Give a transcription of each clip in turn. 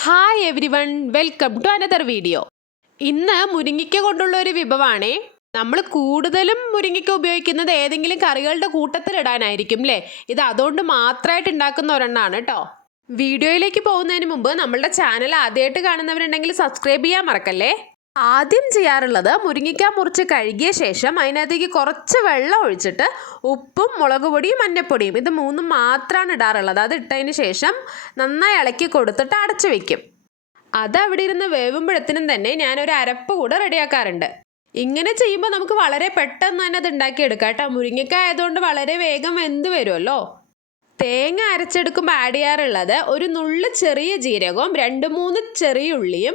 Hi everyone, welcome to another video. ഇന്ന് മുരിങ്ങയ്ക്ക കൊണ്ടുള്ള ഒരു വിഭവമാണേ. നമ്മൾ കൂടുതലും മുരിങ്ങയ്ക്ക ഉപയോഗിക്കുന്നത് ഏതെങ്കിലും കറികളുടെ കൂട്ടത്തിലിടാനായിരിക്കും അല്ലേ. ഇത് അതുകൊണ്ട് മാത്രമായിട്ട് ഉണ്ടാക്കുന്ന ഒരെണ്ണമാണ് കേട്ടോ. വീഡിയോയിലേക്ക് പോകുന്നതിന് മുമ്പ് നമ്മളുടെ ചാനൽ ആദ്യമായിട്ട് കാണുന്നവരുണ്ടെങ്കിൽ സബ്സ്ക്രൈബ് ചെയ്യാൻ മറക്കല്ലേ. ആദ്യം ചെയ്യാറുള്ളത് മുരിങ്ങയ്ക്ക മുറിച്ച് കഴുകിയ ശേഷം അതിനകത്തേക്ക് കുറച്ച് വെള്ളം ഒഴിച്ചിട്ട് ഉപ്പും മുളക് പൊടിയും മഞ്ഞൾപ്പൊടിയും ഇത് മൂന്നും മാത്രമാണ് ഇടാറുള്ളത്. അത് ഇട്ടതിന് ശേഷം നന്നായി ഇളക്കി കൊടുത്തിട്ട് അടച്ചു വെക്കും. അത് അവിടെ ഇരുന്ന് വേവുമ്പോഴത്തേനും തന്നെ ഞാനൊരു അരപ്പ് കൂടെ റെഡിയാക്കാറുണ്ട്. ഇങ്ങനെ ചെയ്യുമ്പോൾ നമുക്ക് വളരെ പെട്ടെന്ന് തന്നെ അത് ഉണ്ടാക്കിയെടുക്കാം കേട്ടോ. മുരിങ്ങയ്ക്ക ആയതുകൊണ്ട് വളരെ വേഗം വെന്ത് വരുമല്ലോ. തേങ്ങ അരച്ചെടുക്കുമ്പോൾ ആഡ് ചെയ്യാറുള്ളത് ഒരു നുള്ളു ചെറിയ ജീരകവും 2-3 ചെറിയ ഉള്ളിയും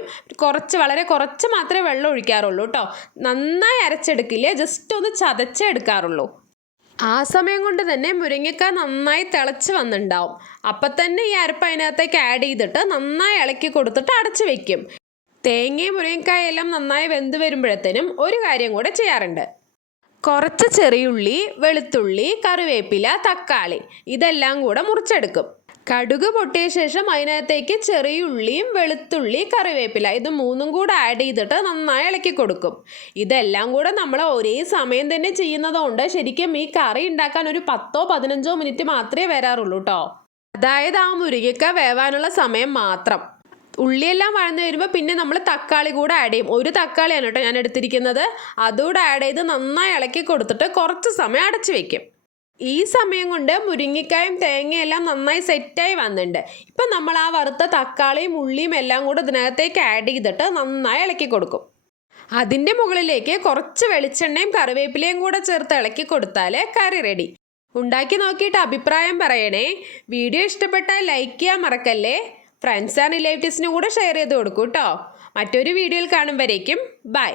വളരെ കുറച്ച് മാത്രമേ വെള്ളം ഒഴിക്കാറുള്ളൂ കേട്ടോ. നന്നായി അരച്ചെടുക്കില്ലേ, ജസ്റ്റ് ഒന്ന് ചതച്ചെടുക്കാറുള്ളൂ. ആ സമയം കൊണ്ട് തന്നെ മുരിങ്ങയ്ക്ക നന്നായി തിളച്ച് വന്നിട്ടുണ്ടാവും. അപ്പം തന്നെ ഈ അരപ്പ് അതിനകത്തേക്ക് ആഡ് ചെയ്തിട്ട് നന്നായി ഇളക്കി കൊടുത്തിട്ട് അടച്ചു വെക്കും. തേങ്ങയും മുരിങ്ങയ്ക്കായെല്ലാം നന്നായി വെന്ത് വരുമ്പോഴത്തേനും ഒരു കാര്യം കൂടെ ചെയ്യാറുണ്ട്. കുറച്ച് ചെറിയുള്ളി, വെളുത്തുള്ളി, കറിവേപ്പില, തക്കാളി ഇതെല്ലാം കൂടെ മുറിച്ചെടുക്കും. കടുക് പൊട്ടിയ ശേഷം അതിനകത്തേക്ക് ചെറിയുള്ളിയും വെളുത്തുള്ളി, കറിവേപ്പില ഇത് മൂന്നും കൂടെ ആഡ് ചെയ്തിട്ട് നന്നായി ഇളക്കി കൊടുക്കും. ഇതെല്ലാം കൂടെ നമ്മൾ ഒരേ സമയം തന്നെ ചെയ്യുന്നതുകൊണ്ട് ശരിക്കും ഈ കറി ഉണ്ടാക്കാൻ ഒരു 10-15 മിനിറ്റ് മാത്രമേ വരാറുള്ളൂ കേട്ടോ. അതായത് ആ മുരിങ്ങയ്ക്ക വേവാനുള്ള സമയം മാത്രം. ഉള്ളിയെല്ലാം വഴന്ന് വരുമ്പോൾ പിന്നെ നമ്മൾ തക്കാളി കൂടെ ആഡ് ചെയ്യും. ഒരു തക്കാളിയാണ് കേട്ടോ ഞാൻ എടുത്തിരിക്കുന്നത്. അതുകൂടെ ആഡ് ചെയ്ത് നന്നായി ഇളക്കി കൊടുത്തിട്ട് കുറച്ച് സമയം അടച്ചു വെക്കും. ഈ സമയം കൊണ്ട് മുരിങ്ങയ്ക്കായും തേങ്ങയെല്ലാം നന്നായി സെറ്റായി വന്നിട്ടുണ്ട്. ഇപ്പം നമ്മൾ ആ വറുത്ത തക്കാളിയും ഉള്ളിയും എല്ലാം കൂടെ ഇതിനകത്തേക്ക് ആഡ് ചെയ്തിട്ട് നന്നായി ഇളക്കി കൊടുക്കും. അതിൻ്റെ മുകളിലേക്ക് കുറച്ച് വെളിച്ചെണ്ണയും കറിവേപ്പിലയും കൂടെ ചേർത്ത് ഇളക്കി കൊടുത്താൽ കറി റെഡി. ഉണ്ടാക്കി നോക്കിയിട്ട് അഭിപ്രായം പറയണേ. വീഡിയോ ഇഷ്ടപ്പെട്ടാൽ ലൈക്ക് ചെയ്യാൻ മറക്കല്ലേ. ഫ്രണ്ട്സ് ആൻഡ് റിലേറ്റീവ്സിനും കൂടെ ഷെയർ ചെയ്ത് കൊടുക്കൂ കേട്ടോ. മറ്റൊരു വീഡിയോയിൽ കാണുമ്പോഴേക്കും ബൈ.